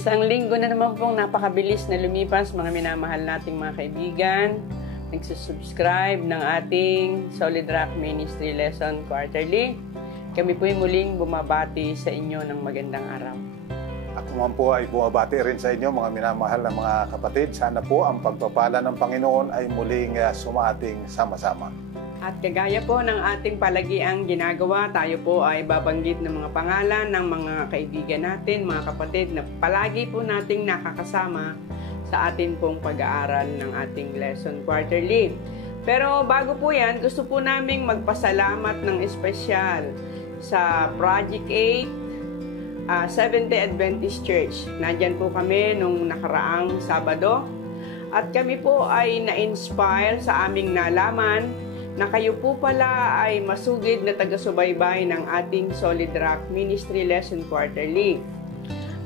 Isang linggo na naman pong napakabilis na lumipas, mga minamahal nating mga kaibigan, nagsusubscribe ng ating Solid Rock Ministry Lesson Quarterly. Kami po'y muling bumabati sa inyo ng magandang araw. Ako man po ay bumabati rin sa inyo, mga minamahal na mga kapatid. Sana po ang pagpapala ng Panginoon ay muling sumaating sama-sama. At kagaya po ng ating palagiang ginagawa, tayo po ay babanggit ng mga pangalan ng mga kaibigan natin, mga kapatid na palagi po nating nakakasama sa atin pong pag-aaral ng ating Lesson Quarterly. Pero bago po yan, gusto po naming magpasalamat ng espesyal sa Project 8 Seventh-day Adventist Church. Nandyan po kami nung nakaraang Sabado at kami po ay na-inspire sa aming nalaman na kayo po pala ay masugid na taga-subaybay ng ating Solid Rock Ministry Lesson Quarterly.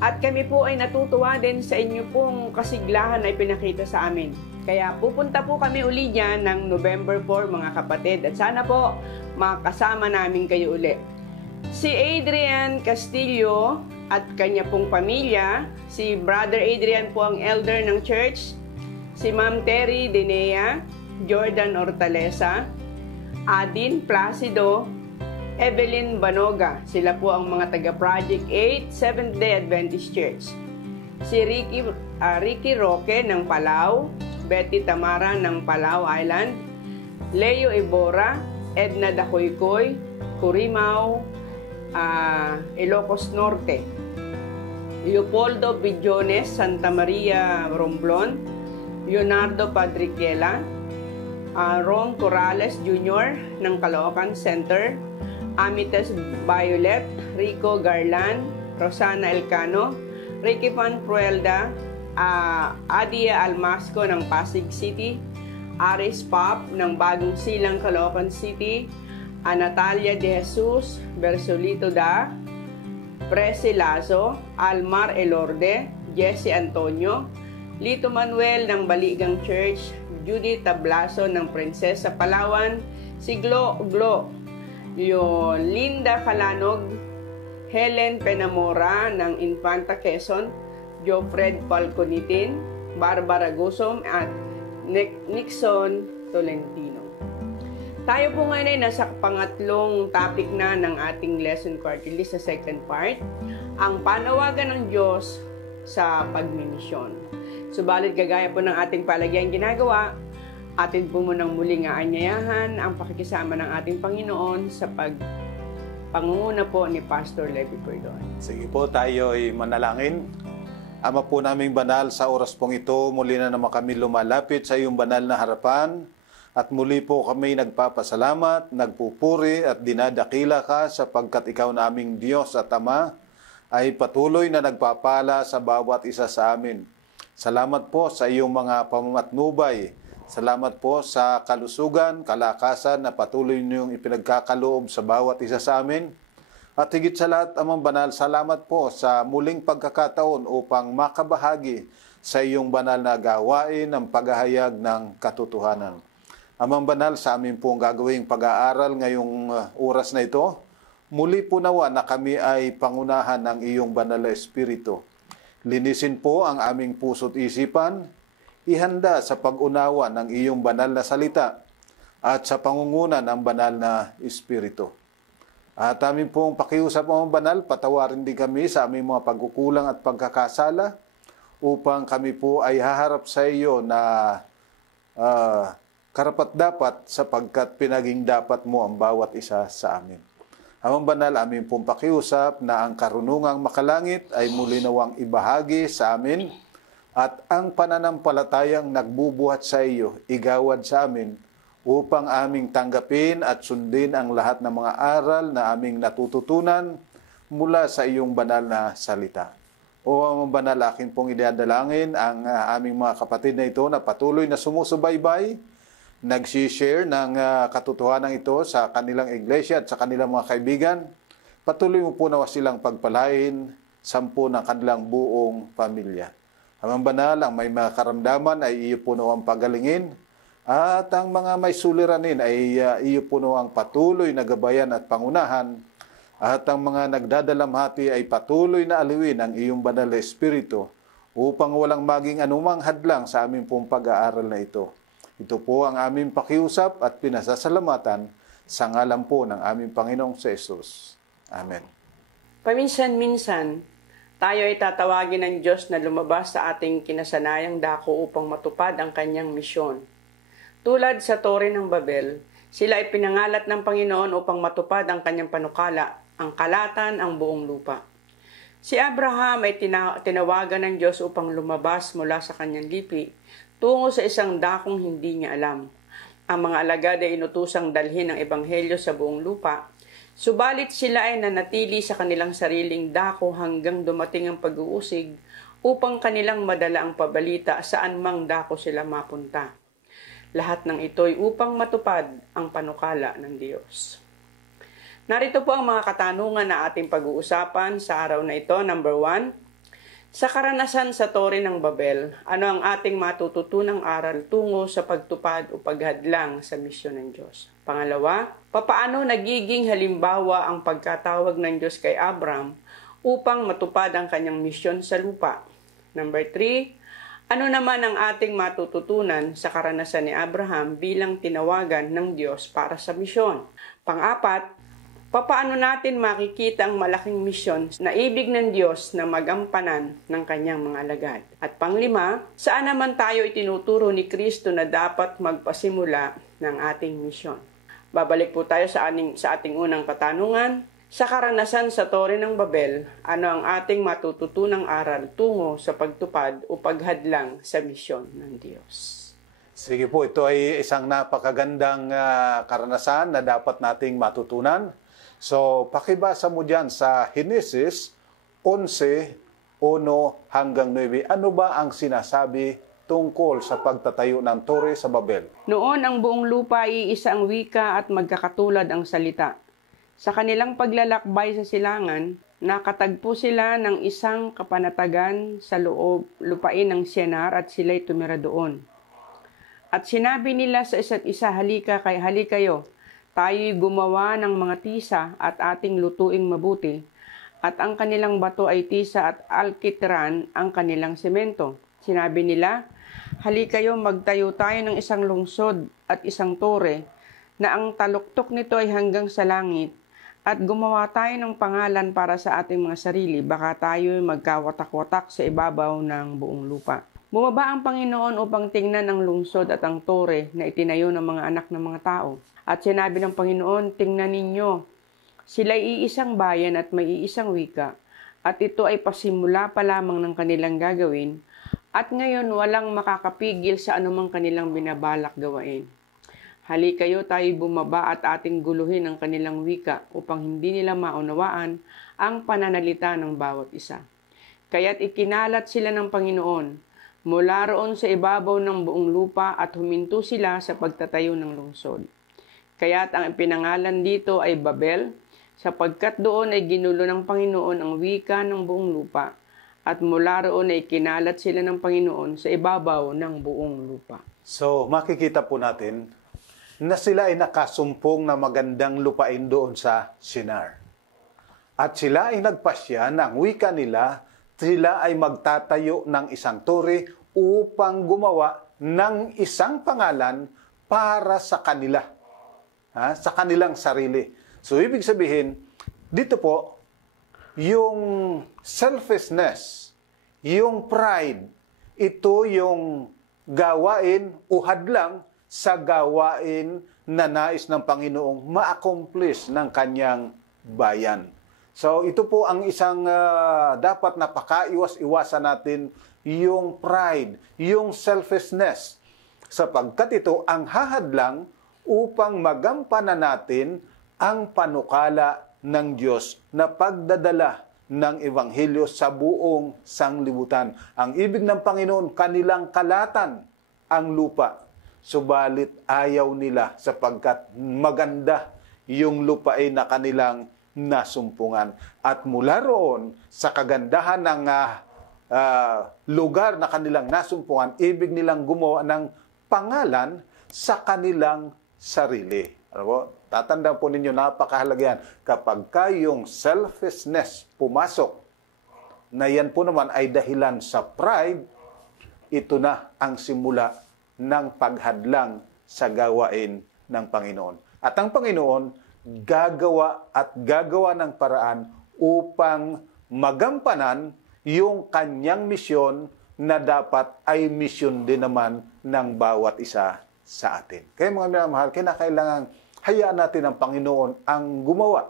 At kami po ay natutuwa din sa inyo pong kasiglahan na ipinakita sa amin. Kaya pupunta po kami uli dyan ng November 4, mga kapatid. At sana po makasama namin kayo uli. Si Adrian Castillo at kanya pong pamilya, si Brother Adrian po ang elder ng church, si Ma'am Terry Denea, Jordan Hortaleza, Adin Placido, Evelyn Banoga. Sila po ang mga taga Project 8 Seventh-day Adventist Church. Si Ricky Roque ng Palau, Betty Tamara ng Palau Island, Leo Ibora, Edna Dakoykoy, Curimao, Ilocos Norte, Leopoldo Billones, Santa Maria Romblon, Leonardo Padriquela, Ron Corrales Jr. ng Caloocan Center, Amites Violet, Rico Garland, Rosana Elcano, Ricky Van Pruelda, Adia Almasco ng Pasig City, Aris Pop ng Bagong Silang, Caloocan City, Natalia De Jesus, Bersolito Da, Presi Lazo, Almar Elorde, Jesse Antonio, Lito Manuel ng Baligang Church, Judy Tablaso ng Prinsesa Palawan, si Glo, Linda Calanog, Helen Penamora ng Infanta Quezon, Jofred Falconitin, Barbara Gusom at Nixon Tolentino. Tayo po ngayon ay nasa pangatlong topic na ng ating Lesson Quarterly sa second part, ang panawagan ng Diyos sa pagmimisyon. Subalit kagaya po ng ating palagiang ginagawa, atin po munang muling aanyayahan ang pakikisama ng ating Panginoon sa pangunguna po ni Pastor Levi Perdon. Sige po, tayo ay manalangin. Ama po naming banal, sa oras pong ito, muli na naman kami lumalapit sa iyong banal na harapan. At muli po kami nagpapasalamat, nagpupuri at dinadakila ka sapagkat ikaw na aming Diyos at Ama ay patuloy na nagpapala sa bawat isa sa amin. Salamat po sa iyong mga pamamatnubay. Salamat po sa kalusugan, kalakasan na patuloy niyong ipinagkakaloob sa bawat isa sa amin. At higit sa lahat, Amang Banal, salamat po sa muling pagkakataon upang makabahagi sa iyong banal na gawain ng paghahayag ng katotohanan. Amang Banal, sa amin pong gagawing pag-aaral ngayong oras na ito, muli po nawa na kami ay pangunahan ng iyong banal na Espiritu. Linisin po ang aming puso't isipan, ihanda sa pag-unawa ng iyong banal na salita at sa pangunguna ng banal na Espiritu. At amin pong pakiusap, mga banal, patawarin din kami sa aming mga pagkukulang at pagkakasala upang kami po ay haharap sa iyo na karapat-dapat sapagkat pinaging dapat mo ang bawat isa sa amin. Amang Banal, amin pong pakiusap na ang karunungang makalangit ay muli nawang ibahagi sa amin at ang pananampalatayang nagbubuhat sa iyo, igawad sa amin upang aming tanggapin at sundin ang lahat ng mga aral na aming natututunan mula sa iyong banal na salita. O Amang Banal, akin pong idadalangin ang aming mga kapatid na ito na patuloy na sumusubaybay, nagsishare ng katotohanan ito sa kanilang iglesia at sa kanilang mga kaibigan. Patuloy mo po nawa silang pagpalain, sampu ng kanilang buong pamilya. Amang Banal, ang may mga karamdaman ay iyo po nawang pagalingin at ang mga may suliranin ay iyo po nawang patuloy na gabayan at pangunahan At ang mga nagdadalamhati ay patuloy na aliwin ang iyong banal na Espiritu upang walang maging anumang hadlang sa aming pong pag-aaral na ito. Ito po ang aming pakiusap at pinasasalamatan sa ngalan po ng aming Panginoong sa Jesus. Amen. Paminsan-minsan, tayo ay tatawagin ng Diyos na lumabas sa ating kinasanayang dako upang matupad ang kanyang misyon. Tulad sa Tore ng Babel, sila ay pinangalat ng Panginoon upang matupad ang kanyang panukala, ang kalatan, ang buong lupa. Si Abraham ay tinawagan ng Diyos upang lumabas mula sa kanyang lipi tungo sa isang dakong hindi niya alam. Ang mga alagad ay inutusang dalhin ang ebanghelyo sa buong lupa, subalit sila ay nanatili sa kanilang sariling dako hanggang dumating ang pag-uusig upang kanilang madala ang pabalita saan mang dako sila mapunta. Lahat ng ito'y upang matupad ang panukala ng Diyos. Narito po ang mga katanungan na ating pag-uusapan sa araw na ito. Number 1, sa karanasan sa Tore ng Babel, ano ang ating matututunang aral tungo sa pagtupad o paghadlang sa misyon ng Diyos? Pangalawa, papaano nagiging halimbawa ang pagkatawag ng Diyos kay Abram upang matupad ang kanyang misyon sa lupa? Number 3, ano naman ang ating matututunan sa karanasan ni Abraham bilang tinawagan ng Diyos para sa misyon? Pang-apat, papaano natin makikita ang malaking misyon na ibig ng Diyos na magampanan ng kanyang mga alagad? At pang-5, saan naman tayo itinuturo ni Kristo na dapat magpasimula ng ating misyon? Babalik po tayo sa ating unang katanungan. Sa karanasan sa Tore ng Babel, ano ang ating matututunang aral tungo sa pagtupad o paghadlang sa misyon ng Diyos? Sige po, ito ay isang napakagandang karanasan na dapat nating matutunan. So, pakibasa mo dyan sa Genesis 11:1 hanggang 9. Ano ba ang sinasabi tungkol sa pagtatayo ng Tore sa Babel? Noon ang buong lupa ay isa ang wika at magkakatulad ang salita. Sa kanilang paglalakbay sa silangan, nakatagpo sila ng isang kapanatagan sa lupain ng Shinar at sila'y tumira doon. At sinabi nila sa isa't isa, halika kayo, tayo'y gumawa ng mga tisa at ating lutuing mabuti, at ang kanilang bato ay tisa at alkitran ang kanilang semento. Sinabi nila, halikayo magtayo tayo ng isang lungsod at isang tore, na ang taluktok nito ay hanggang sa langit, at gumawa tayo ng pangalan para sa ating mga sarili, baka tayo'y magkawatak-watak sa ibabaw ng buong lupa. Bumaba ang Panginoon upang tingnan ang lungsod at ang tore na itinayo ng mga anak ng mga tao. At sinabi ng Panginoon, tingnan ninyo, sila'y iisang bayan at may iisang wika, at ito ay pasimula pa lamang ng kanilang gagawin, at ngayon walang makakapigil sa anumang kanilang binabalak gawain. Halikayo tayo bumaba at ating guluhin ang kanilang wika upang hindi nila maunawaan ang pananalita ng bawat isa. Kaya't ikinalat sila ng Panginoon mula roon sa ibabaw ng buong lupa at huminto sila sa pagtatayo ng lungsod. Kaya't ang pinangalan dito ay Babel, sapagkat doon ay ginulo ng Panginoon ang wika ng buong lupa, at mula roon ay kinalat sila ng Panginoon sa ibabaw ng buong lupa. So, makikita po natin na sila ay nakasumpong na magandang lupain doon sa Shinar. At sila ay nagpasya ng wika nila, sila ay magtatayo ng isang tore upang gumawa ng isang pangalan para sa kanila. Sa kanilang sarili. So, ibig sabihin, dito po, yung selfishness, yung pride, ito yung gawain o hadlang sa gawain na nais ng Panginoong ma-accomplish ng kanyang bayan. So, ito po ang isang dapat na pakaiwas-iwasan natin, yung pride, yung selfishness, sapagkat ito ang hahadlang upang magampanan natin ang panukala ng Diyos na pagdadala ng Ebanghelyo sa buong sanglibutan. Ang ibig ng Panginoon, kanilang kalatan ang lupa. Subalit ayaw nila sapagkat maganda yung lupain na kanilang nasumpungan. At mula roon, sa kagandahan ng lugar na kanilang nasumpungan, ibig nilang gumawa ng pangalan sa kanilang sarili. Tatandaan po ninyo, napakahalaga yan. Kapag yung selfishness pumasok, na yan po naman ay dahilan sa pride, ito na ang simula ng paghadlang sa gawain ng Panginoon. At ang Panginoon, gagawa ng paraan upang magampanan yung kanyang misyon na dapat ay misyon din naman ng bawat isa sa atin. Kaya mga minamahal, kinakailangan hayaan natin ang Panginoon ang gumawa.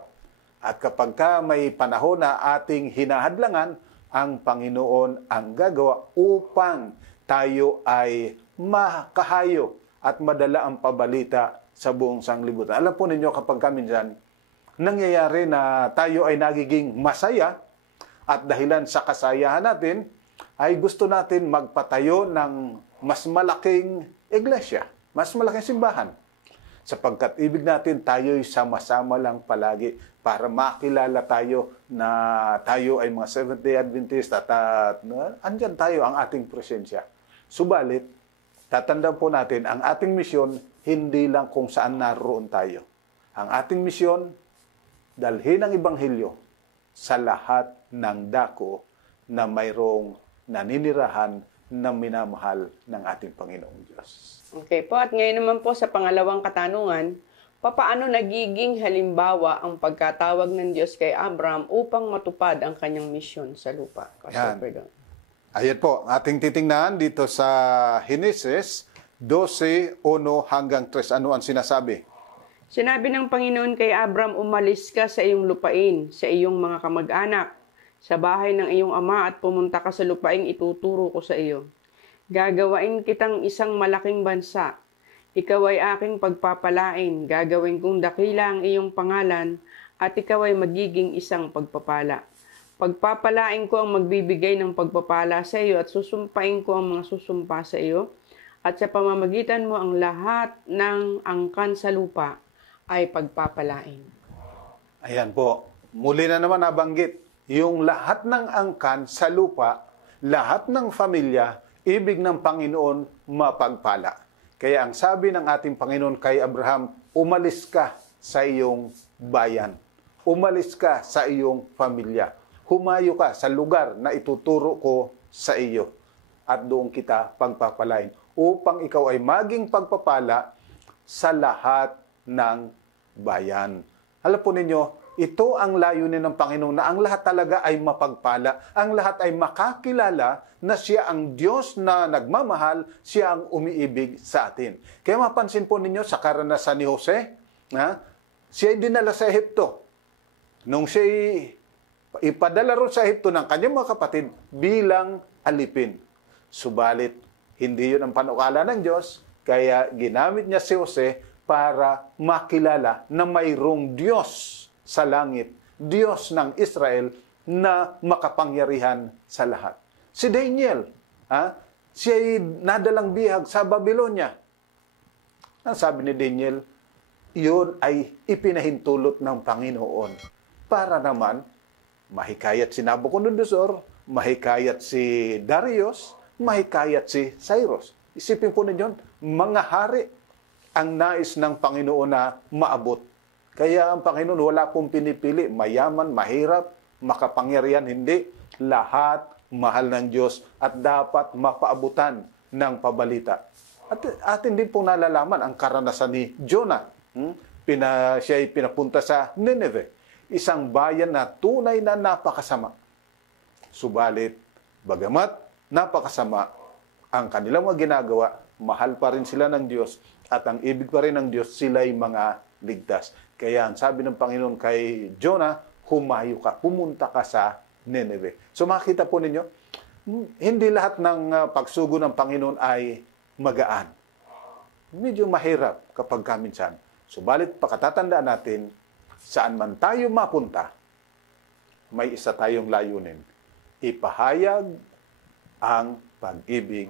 At kapag may panahon na ating hinahadlangan, ang Panginoon ang gagawa upang tayo ay makahayo at madala ang pabalita sa buong sanglibutan. Alam po ninyo kapag minsan nangyayari na tayo ay nagiging masaya at dahilan sa kasayahan natin ay gusto natin magpatayo ng mas malaking iglesia, mas malaking simbahan. Sapagkat ibig natin tayo'y sama-sama lang palagi para makilala tayo na tayo ay mga Seventh-day Adventist at andyan tayo ang ating presensya. Subalit, tatandaan po natin, ang ating misyon, hindi lang kung saan naroon tayo. Ang ating misyon, dalhin ang Ebanghelyo sa lahat ng dako na mayroong naninirahan na minamahal ng ating Panginoong Diyos. Okay po, at ngayon naman po sa pangalawang katanungan, papaano nagiging halimbawa ang pagkatawag ng Diyos kay Abraham upang matupad ang kanyang misyon sa lupa? Yan. Ayan po, ating titingnan dito sa Genesis 12:1 hanggang 3. Ano ang sinasabi? Sinabi ng Panginoon kay Abraham, umalis ka sa iyong lupain, sa iyong mga kamag-anak, sa bahay ng iyong ama at pumunta ka sa lupaing ituturo ko sa iyo. Gagawain kitang isang malaking bansa. Ikaw ay aking pagpapalain. Gagawin kong dakila ang iyong pangalan at ikaw ay magiging isang pagpapala. Pagpapalain ko ang magbibigay ng pagpapala sa iyo at susumpain ko ang mga susumpa sa iyo. At sa pamamagitan mo ang lahat ng angkan sa lupa ay pagpapalain. Ayan po. Muli na naman nabanggit. Yung lahat ng angkan sa lupa, lahat ng pamilya, ibig ng Panginoon mapagpala. Kaya ang sabi ng ating Panginoon kay Abraham, umalis ka sa iyong bayan. Umalis ka sa iyong pamilya. Humayo ka sa lugar na ituturo ko sa iyo. At doon kita pagpapalain. Upang ikaw ay maging pagpapala sa lahat ng bayan. Alam po ninyo, ito ang layunin ng Panginoon na ang lahat talaga ay mapagpala. Ang lahat ay makakilala na siya ang Diyos na nagmamahal, siya ang umiibig sa atin. Kaya mapansin po ninyo sa karanasan ni Jose, siya ay dinala sa Ehipto. Nung siya ipadala ron sa Ehipto ng kanyang mga kapatid bilang alipin. Subalit, hindi yun ang panukala ng Diyos, kaya ginamit niya si Jose para makilala na mayroong Diyos sa langit, Diyos ng Israel na makapangyarihan sa lahat. Si Daniel, siya ay nadalang bihag sa Babylonia. Ang sabi ni Daniel, yun ay ipinahintulot ng Panginoon para naman mahikayat si Nabucodonosor, mahikayat si Darius, mahikayat si Cyrus. Isipin po ninyo, mga hari ang nais ng Panginoon na maabot. Kaya ang Panginoon wala pong pinipili, mayaman, mahirap, makapangyarihan, hindi. Lahat mahal ng Diyos at dapat mapaabutan ng pabalita. At atin din pong nalalaman ang karanasan ni Jonah. Siya ay pinapunta sa Nineveh, isang bayan na tunay na napakasama. Subalit, bagamat napakasama ang kanilang mga ginagawa, mahal pa rin sila ng Diyos at ang ibig pa rin ng Diyos, sila'y mga ligtas. Kaya ang sabi ng Panginoon kay Jonah, humayo ka, pumunta ka sa Nineveh. So makita po ninyo, hindi lahat ng pagsugo ng Panginoon ay magaan. Medyo mahirap kapag kaminsan. Subalit pakatatandaan natin, saan man tayo mapunta, may isa tayong layunin. Ipahayag ang pag-ibig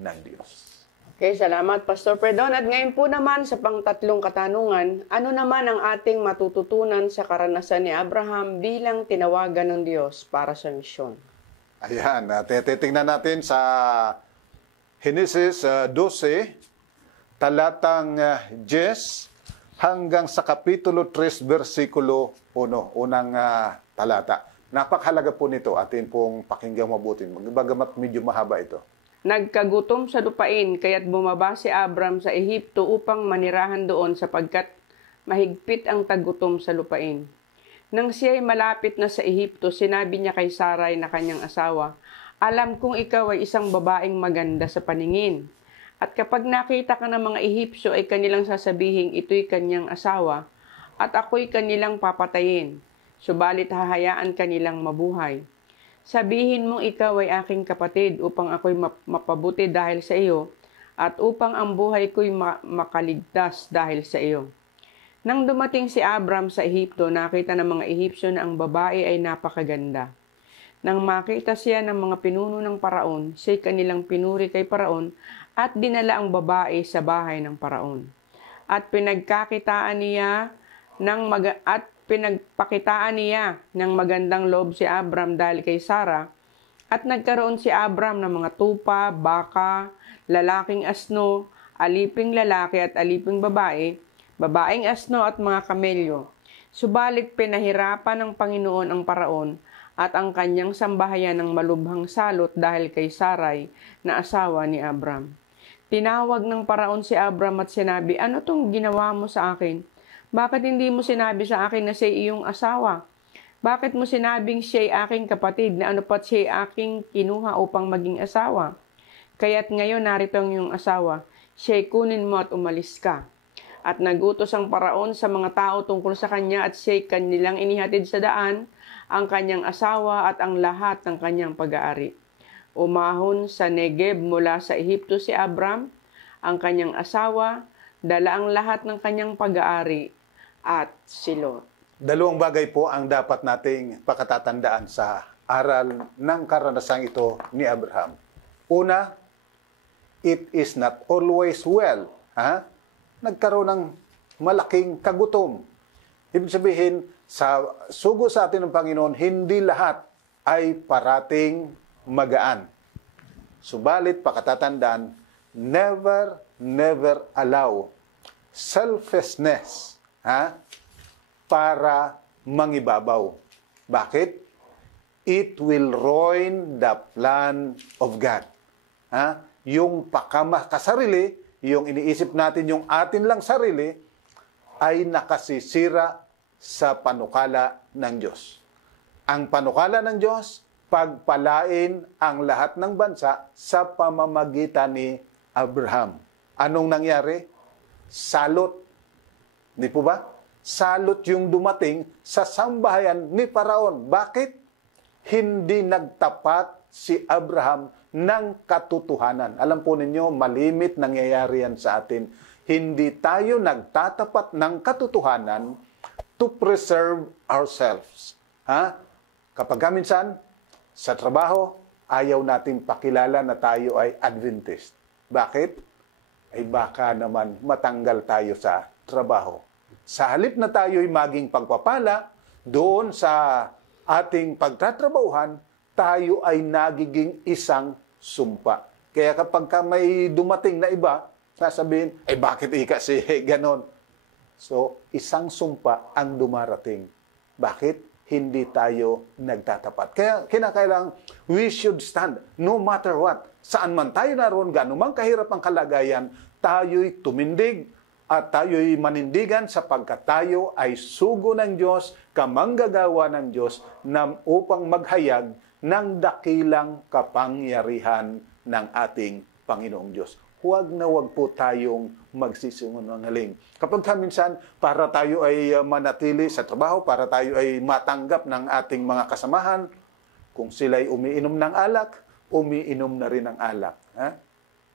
ng Diyos. Okay, salamat Pastor Perdon. At ngayon po naman sa pangtatlong katanungan, ano naman ang ating matututunan sa karanasan ni Abraham bilang tinawagan ng Diyos para sa misyon? Ayan, titingnan natin sa Genesis 12, talatang 10 hanggang sa Kapitulo 3, versikulo 1, unang talata. Napakahalaga po nito, atin pong pakinggang mabuti. Bagamat medyo mahaba ito. Nagkagutom sa lupain, kaya't bumaba si Abram sa Ehipto upang manirahan doon sapagkat mahigpit ang tagutom sa lupain. Nang siya'y malapit na sa Ehipto, sinabi niya kay Sarai na kanyang asawa, "Alam kong ikaw ay isang babaeng maganda sa paningin. At kapag nakita ka ng mga Ehipsyo ay kanilang sasabihin, ito'y kanyang asawa, at ako'y kanilang papatayin. Subalit hahayaan kanilang mabuhay. Sabihin mong ikaw ay aking kapatid upang ako'y mapabuti dahil sa iyo, at upang ang buhay ko'y makaligtas dahil sa iyo." Nang dumating si Abram sa Ehipto, nakita ng mga Ehipsyo na ang babae ay napakaganda. Nang makita siya ng mga pinuno ng Paraon, siya'y kanilang pinuri kay Paraon at dinala ang babae sa bahay ng Paraon. At pinagpakitaan niya ng magandang loob si Abram dahil kay Sara, at nagkaroon si Abram ng mga tupa, baka, lalaking asno, aliping lalaki at aliping babae, babaeng asno at mga kamelyo. Subalit pinahirapan ng Panginoon ang Paraon at ang kanyang sambahayan ng malubhang salot dahil kay Sarai na asawa ni Abram. Tinawag ng Paraon si Abram at sinabi, "Ano tong ginawa mo sa akin? Bakit hindi mo sinabi sa akin na siya'y iyong asawa? Bakit mo sinabing siya'y aking kapatid na ano pat siya'y aking kinuha upang maging asawa? Kaya't ngayon narito ang iyong asawa, siya'y kunin mo at umalis ka." At nagutos ang Paraon sa mga tao tungkol sa kanya at siya'y kanilang inihatid sa daan, ang kanyang asawa at ang lahat ng kanyang pag-aari. Umahon sa Negev mula sa Ehipto si Abram, ang kanyang asawa, dala ang lahat ng kanyang pag-aari at si Lot. Dalawang bagay po ang dapat nating pakatatandaan sa aral ng karanasang ito ni Abraham. Una, it is not always well. Nagkaroon ng malaking kagutom. Ibig sabihin, sa sugo sa atin ng Panginoon, hindi lahat ay parating magaan. Subalit, pakatatandaan, never allow selfishness para mangibabaw. Bakit? It will ruin the plan of God. Yung pakamakasarili, yung iniisip natin yung atin lang sarili, ay nakasisira sa panukala ng Diyos. Ang panukala ng Diyos, pagpalain ang lahat ng bansa sa pamamagitan ni Abraham. Anong nangyari? Salot. Di po ba? Salot yung dumating sa sambahayan ni Paraon. Bakit? Hindi nagtapat si Abraham ng katotohanan. Alam po ninyo, malimit nangyayari yan sa atin. Hindi tayo nagtatapat ng katotohanan to preserve ourselves. Kapag minsan, sa trabaho, ayaw natin pakilala na tayo ay Adventist. Bakit? Ay baka naman matanggal tayo sa trabaho. Sa halip na tayo ay maging pagpapala, doon sa ating pagtatrabahuhan, tayo ay nagiging isang sumpa. Kaya kapag may dumating na iba, sasabihin, bakit kasi ganon? So, isang sumpa ang dumarating. Bakit? Hindi tayo nagtatapat. Kaya kinakailangan, we should stand no matter what. Saan man tayo naroon, gaano man kahirap ang kalagayan, tayo'y tumindig at tayo'y manindigan sapagkat tayo ay sugo ng Diyos, kamanggagawa ng Diyos upang maghayag ng dakilang kapangyarihan ng ating Panginoong Diyos. Huwag na huwag po tayong magsisinungaling. Kapag minsan, para tayo ay manatili sa trabaho, para tayo ay matanggap ng ating mga kasamahan, kung sila ay umiinom ng alak, umiinom na rin ng alak.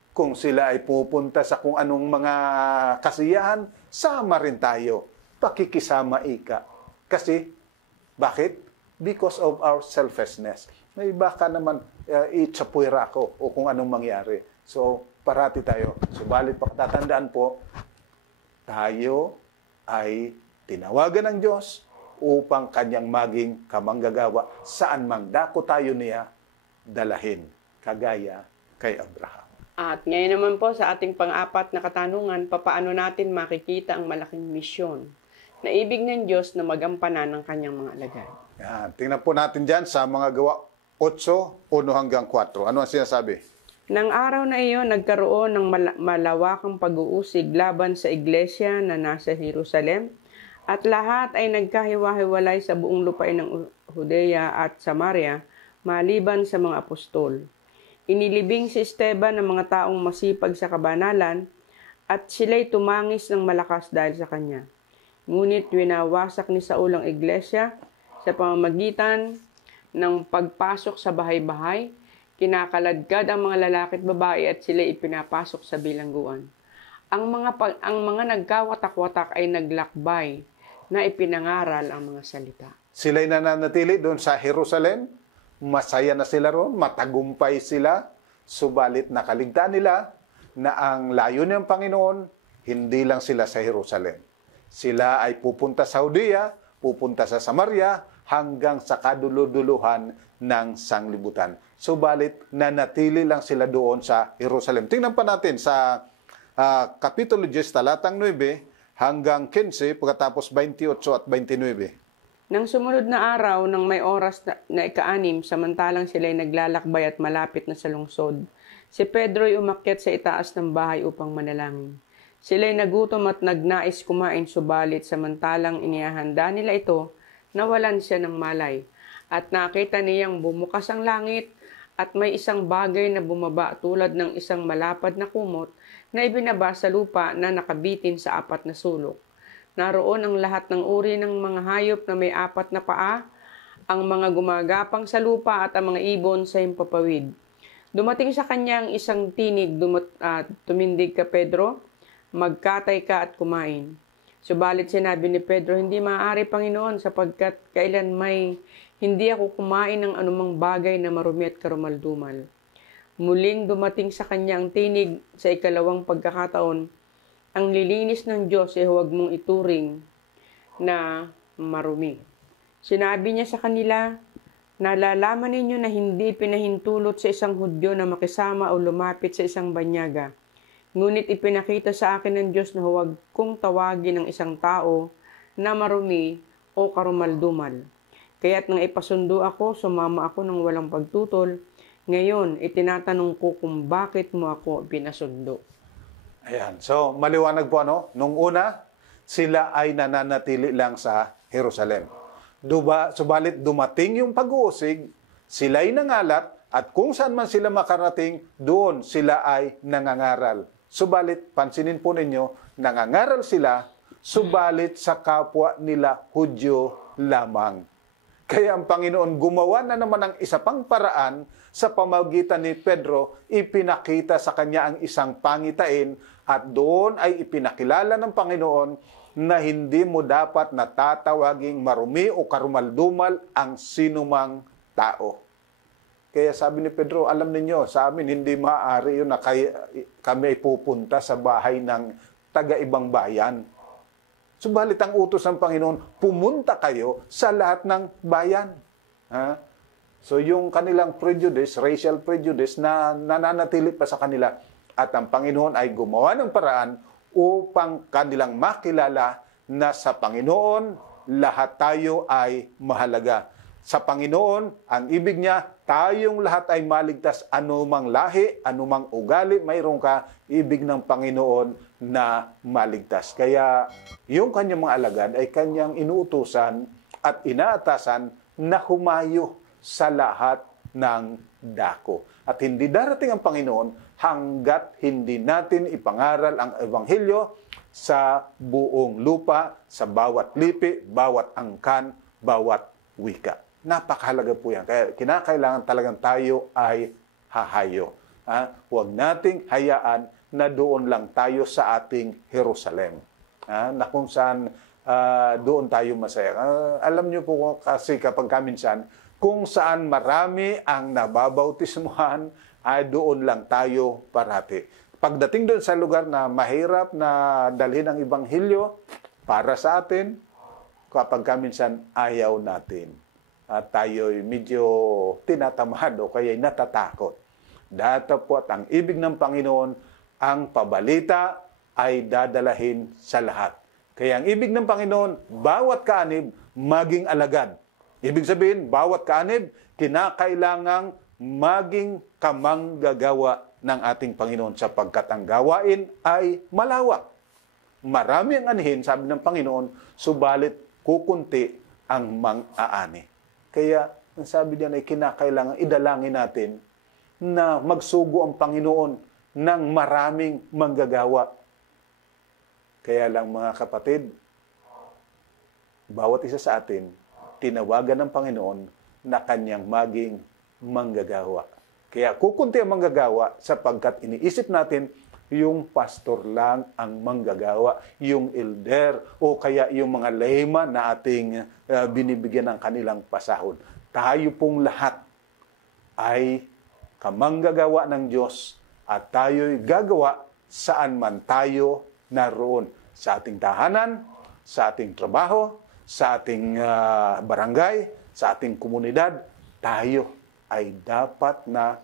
Kung sila ay pupunta sa kung anong mga kasiyahan, sama rin tayo. Pakikisama ika. Kasi, bakit? Because of our selfishness. May baka naman itsapuira ko o kung anong mangyari. So, parati tayo. Subalit pagtatandaan po, tayo ay tinawagan ng Diyos upang kanyang maging kamanggagawa. Saan mang dako tayo niya dalahin, kagaya kay Abraham. At ngayon naman po sa ating pang-apat na katanungan, papaano natin makikita ang malaking misyon na ibig ng Diyos na magampanan ng kanyang mga alagad? Yan. Tingnan po natin dyan sa mga gawa 8, 1 hanggang 4. Ano ang sinasabi? Nang araw na iyon, nagkaroon ng malawakang pag-uusig laban sa iglesia na nasa Jerusalem, at lahat ay nagkahiwa-hiwalay sa buong lupain ng Judea at Samaria, maliban sa mga apostol. Inilibing si Esteban ng mga taong masipag sa kabanalan, at sila'y tumangis ng malakas dahil sa kanya. Ngunit winawasak ni Saul ang iglesia sa pamamagitan ng pagpasok sa bahay-bahay. Kinakaladkad ang mga lalaki at babae at sila ipinapasok sa bilangguan. Ang mga nagkawatak-watak ay naglakbay na ipinangaral ang mga salita. Sila'y nananatili doon sa Jerusalem. Masaya na sila roon, matagumpay sila. Subalit nakaligtaan nila na ang layunin ng Panginoon, hindi lang sila sa Jerusalem. Sila ay pupunta sa Judea, pupunta sa Samaria, hanggang sa kaduluduluhan ng sanglibutan. Subalit, nanatili lang sila doon sa Jerusalem. Tingnan pa natin sa Kapitulo 10, talatang 9 hanggang 15, pagkatapos 28 at 29. Nang sumunod na araw, nang may oras na ika-6, samantalang sila'y naglalakbay at malapit na sa lungsod, si Pedro'y umakyat sa itaas ng bahay upang manalangin. Sila'y nagutom at nagnais kumain, subalit samantalang inihahanda nila ito, nawalan siya ng malay. At nakita niyang bumukas ang langit at may isang bagay na bumaba tulad ng isang malapad na kumot na ibinaba sa lupa na nakabitin sa 4 na sulok. Naroon ang lahat ng uri ng mga hayop na may 4 na paa, ang mga gumagapang sa lupa at ang mga ibon sa himpapawid. Dumating sa kanya ang isang tinig, tumindig ka Pedro, magkatay ka at kumain. Subalit sinabi ni Pedro, hindi maaari Panginoon sapagkat kailan may hindi ako kumain ng anumang bagay na marumi at karumaldumal. Muling dumating sa kanya ang tinig sa ikalawang pagkakataon, ang lilinis ng Diyos ay huwag mong ituring na marumi. Sinabi niya sa kanila, nalalaman ninyo na hindi pinahintulot sa isang Hudyo na makisama o lumapit sa isang banyaga. Ngunit ipinakita sa akin ng Diyos na huwag kong tawagin ng isang tao na marumi o karumaldumal. Kaya't nang ipasundo ako, sumama ako ng walang pagtutol. Ngayon, itinatanong ko kung bakit mo ako pinasundo. Ayan. So, maliwanag po nung una, sila ay nananatili lang sa Jerusalem. Subalit dumating yung pag-uusig, sila'y nangalat, at kung saan man sila makarating, doon sila ay nangangaral. Subalit, pansinin po ninyo, nangangaral sila, subalit sa kapwa nila Hudyo lamang. Kaya ang Panginoon gumawa na naman ng isa pang paraan sa pamamagitan ni Pedro, ipinakita sa kanya ang isang pangitain at doon ay ipinakilala ng Panginoon na hindi mo dapat natatawaging marumi o karumaldumal ang sinumang tao. Kaya sabi ni Pedro, alam ninyo, sa amin hindi maaari yun na kami ay pupunta sa bahay ng taga-ibang bayan. Subalit ang utos ng Panginoon, pumunta kayo sa lahat ng bayan. So yung kanilang prejudice, racial prejudice, na nananatili pa sa kanila. At ang Panginoon ay gumawa ng paraan upang kanilang makilala na sa Panginoon, lahat tayo ay mahalaga. Sa Panginoon, ang ibig niya, tayong lahat ay maligtas, anumang lahi, anumang ugali, mayroon ka, ibig ng Panginoon na maligtas. Kaya yung kanyang mga alagad ay kanyang inuutusan at inaatasan na humayo sa lahat ng dako. At hindi darating ang Panginoon hanggat hindi natin ipangaral ang Ebanghelyo sa buong lupa, sa bawat lipi, bawat angkan, bawat wika. Napakahalaga po yan. Kaya kinakailangan talagang tayo ay hahayo. Huwag nating hayaan na doon lang tayo sa ating Jerusalem. Na kung saan doon tayo masaya. Alam niyo po kasi kapag kaminsan, kung saan marami ang nababautismuhan, ay doon lang tayo parati. Pagdating doon sa lugar na mahirap na dalhin ang Ebanghelyo para sa atin, kapag kaminsan ayaw natin. At tayo'y medyo tinatamad o kaya'y natatakot. Datapwat ang ibig ng Panginoon, ang pabalita ay dadalahin sa lahat. Kaya ang ibig ng Panginoon, bawat kaanib maging alagad. Ibig sabihin, bawat kaanib, kinakailangang maging kamanggagawa ng ating Panginoon sapagkat ang gawain ay malawak. Marami ang anhin, sabi ng Panginoon, subalit kukunti ang mang-aani. Kaya, ang sabi diyan ay kinakailangan idalangin natin na magsugo ang Panginoon ng maraming manggagawa. Kaya lang mga kapatid, bawat isa sa atin, tinawagan ng Panginoon na kanyang maging manggagawa. Kaya kukunti ang manggagawa sapagkat iniisip natin yung pastor lang ang manggagawa, yung elder o kaya yung mga layman na ating binibigyan ng kanilang pasahod. Tayo pong lahat ay kamanggagawa ng Diyos at tayo'y gagawa saan man tayo naroon. Sa ating tahanan, sa ating trabaho, sa ating barangay, sa ating komunidad, tayo ay dapat na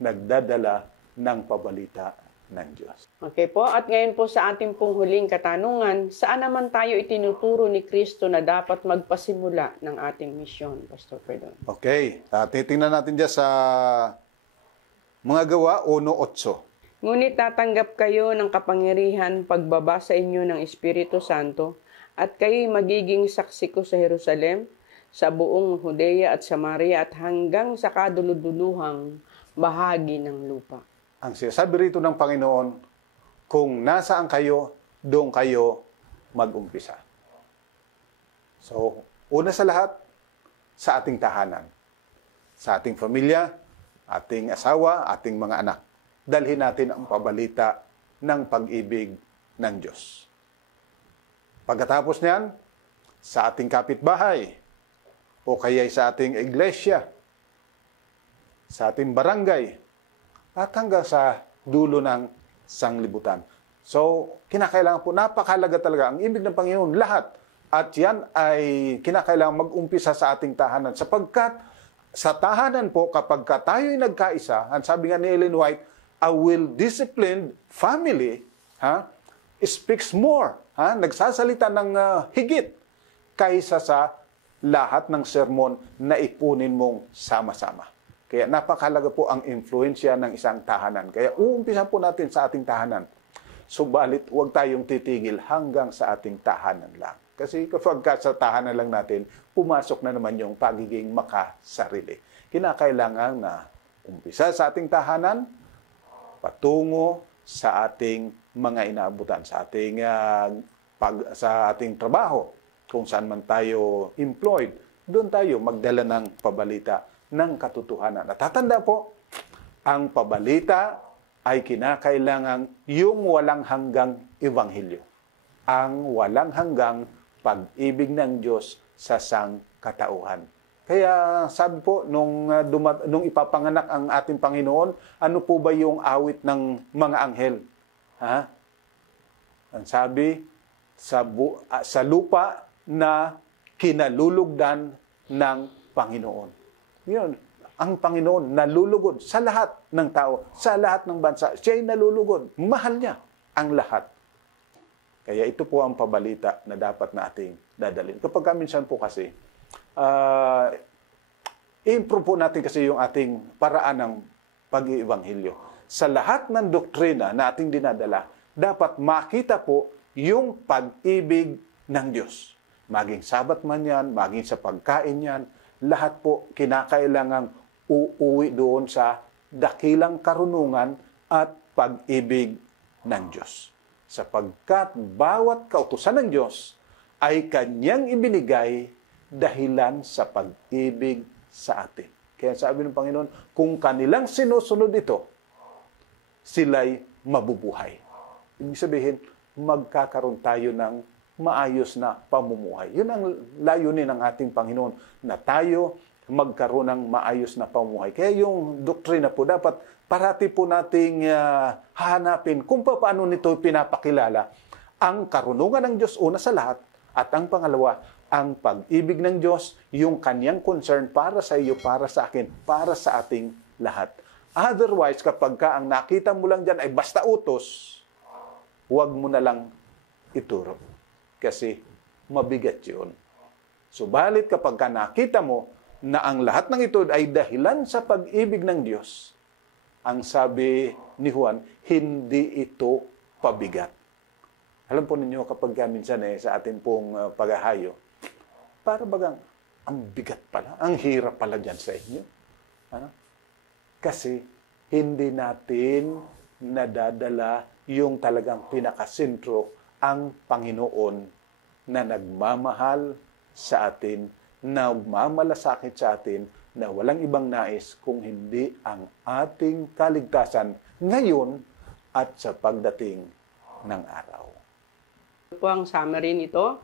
nagdadala ng pabalita ng Diyos. Okay po, at ngayon po sa ating pong huling katanungan, saan naman tayo itinuturo ni Kristo na dapat magpasimula ng ating misyon, Pastor Fredon? Okay, titingnan natin dyan sa mga gawa 1:8. Ngunit tatanggap kayo ng kapangyarihan pagbaba sa inyo ng Espiritu Santo at kayo'y magiging saksi ko sa Jerusalem, sa buong Judea at Samaria at hanggang sa kaduluduluhang bahagi ng lupa. Ang sinasabi rito ng Panginoon, kung nasaan kayo, doon kayo mag-umpisa. So, una sa lahat, sa ating tahanan, sa ating pamilya, ating asawa, ating mga anak. Dalhin natin ang pabalita ng pag-ibig ng Diyos. Pagkatapos niyan, sa ating kapitbahay, o kaya sa ating iglesia, sa ating barangay, at hanggang sa dulo ng sanglibutan. So, kinakailangan po, napakahalaga talaga. Ang ibig ng Panginoon, lahat. At yan ay kinakailangan mag-umpisa sa ating tahanan. Sapagkat sa tahanan po, kapag tayo'y nagkaisa, ang sabi nga ni Ellen White, a well-disciplined family speaks more. Nagsasalita ng higit kaysa sa lahat ng sermon na ipunin mong sama-sama. Kaya napakahalaga po ang influensya ng isang tahanan. Kaya uumpisan po natin sa ating tahanan. Subalit, huwag tayong titigil hanggang sa ating tahanan lang. Kasi kapag sa tahanan lang natin, pumasok na naman yung pagiging makasarili. Kinakailangan na umpisa sa ating tahanan, patungo sa ating mga inaabutan, sa ating trabaho, kung saan man tayo employed, doon tayo magdala ng pabalita ng katotohanan. Natatanda po, ang pabalita ay kinakailangan yung walang hanggang ebanghelyo. Ang walang hanggang pag-ibig ng Diyos sa sangkatauhan. Kaya sabi po, nung ipapanganak ang ating Panginoon, ano po ba yung awit ng mga anghel? Ang sabi, sa lupa na kinalulugdan ng Panginoon. Yun, ang Panginoon nalulugod sa lahat ng tao, sa lahat ng bansa. Siya'y nalulugod. Mahal niya ang lahat. Kaya ito po ang pabalita na dapat nating dadalhin. Kapag minsan po kasi, i-improve po natin kasi yung ating paraan ng pag-iibanghilyo. Sa lahat ng doktrina na ating dinadala, dapat makita po yung pag-ibig ng Diyos. Maging sabat man yan, maging sa pagkain yan, lahat po kinakailangang uuwi doon sa dakilang karunungan at pag-ibig ng Diyos. Sapagkat bawat kautusan ng Diyos ay Kanyang ibinigay dahilan sa pag-ibig sa atin. Kaya sabi ng Panginoon, kung kanilang sinusunod ito, sila'y mabubuhay. Ibig sabihin, magkakaroon tayo ng maayos na pamumuhay. Yun ang layunin ng ating Panginoon, na tayo magkaroon ng maayos na pamumuhay. Kaya yung doktrina po, dapat parati po nating hahanapin kung paano nito pinapakilala ang karunungan ng Diyos una sa lahat, at ang pangalawa, ang pag-ibig ng Diyos, yung Kanyang concern para sa iyo, para sa akin, para sa ating lahat. Otherwise, kapag ang nakita mo lang dyan ay basta utos, huwag mo na lang ituro. Kasi mabigat yun. Subalit kapag nakita mo na ang lahat ng ito ay dahilan sa pag-ibig ng Diyos, ang sabi ni Juan, hindi ito pabigat. Alam po ninyo kapag minsan sa atin pong paghahayo, para bagang ang bigat pala, ang hirap pala dyan sa inyo. Ano? Kasi hindi natin nadadala yung talagang pinakasentro, ang Panginoon na nagmamahal sa atin, nagmamalasakit sa atin, na walang ibang nais kung hindi ang ating kaligtasan ngayon at sa pagdating ng araw. Ito po ang summary nito.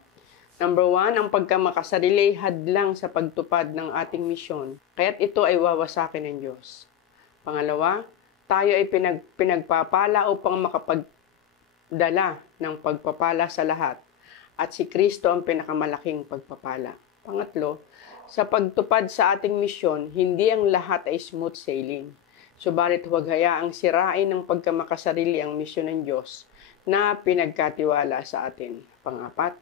Number 1, ang pagkamakasarili hadlang sa pagtupad ng ating misyon, kaya't ito ay wawasakin ng Diyos. Pangalawa, tayo ay pinagpapala upang makapagdala ng pagpapala sa lahat, at si Kristo ang pinakamalaking pagpapala. Pangatlo, sa pagtupad sa ating misyon, hindi ang lahat ay smooth sailing. Subalit huwag hayaang sirain ng pagkamakasarili ang misyon ng Diyos na pinagkatiwala sa atin. Pangapat,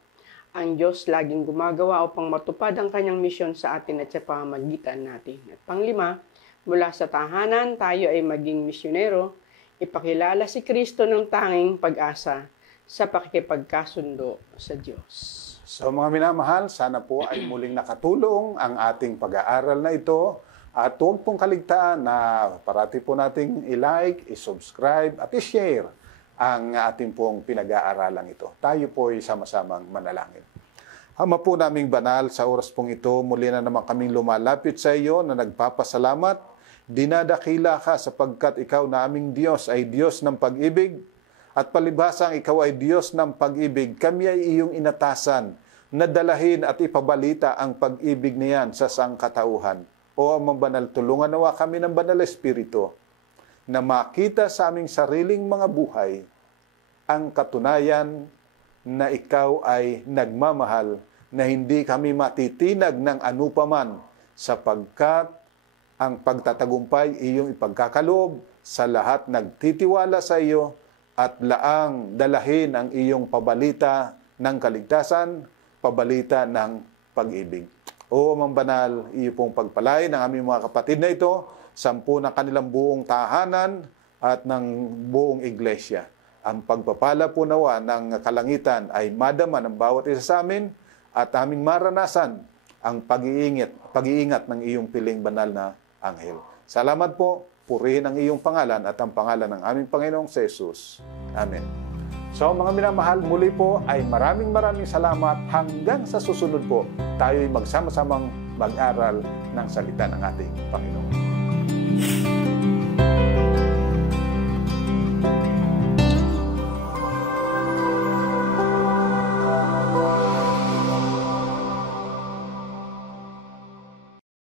ang Diyos laging gumagawa upang matupad ang kanyang misyon sa atin at sa pamamagitan natin. At panglima, mula sa tahanan, tayo ay maging misyonero, ipakilala si Kristo ng tanging pag-asa sa pakikipagkasundo sa Diyos. So mga minamahal, sana po ay muling nakatulong ang ating pag-aaral na ito. At huwag pong kaligtaan na parati po nating i-like, i-subscribe at i-share ang ating pong pinag-aaralan ito. Tayo po ay sama-samang manalangin. Ama po naming banal, sa oras pong ito, muli na naman kaming lumalapit sa iyo na nagpapasalamat. Dinadakila ka sapagkat ikaw na aming Diyos ay Diyos ng pag-ibig. At palibhasang ikaw ay Diyos ng pag-ibig, kami ay iyong inatasan na dalahin at ipabalita ang pag-ibig niyan sa sangkatauhan. O Amang Banal, tulungan nawa kami ng Banal Espiritu na makita sa aming sariling mga buhay ang katunayan na ikaw ay nagmamahal, na hindi kami matitinag ng anupaman sapagkat ang pagtatagumpay iyong ipagkakaloob sa lahat nagtitiwala sa iyo at laang dalahin ang iyong pabalita ng kaligtasan, pabalita ng pag-ibig. O Amang Banal, iyo pong pagpalain ang aming mga kapatid na ito, 10 ng kanilang buong tahanan at ng buong iglesia. Ang pagpapala po nawa ng kalangitan ay madama ng bawat isa sa amin at aming maranasan ang pag-iingat ng iyong piling banal na anghel. Salamat po, purihin ang iyong pangalan at ang pangalan ng aming Panginoong Jesus. Amen. So mga minamahal, muli po ay maraming salamat. Hanggang sa susunod po, tayo ay magsama-samang mag-aral ng salita ng ating Panginoon.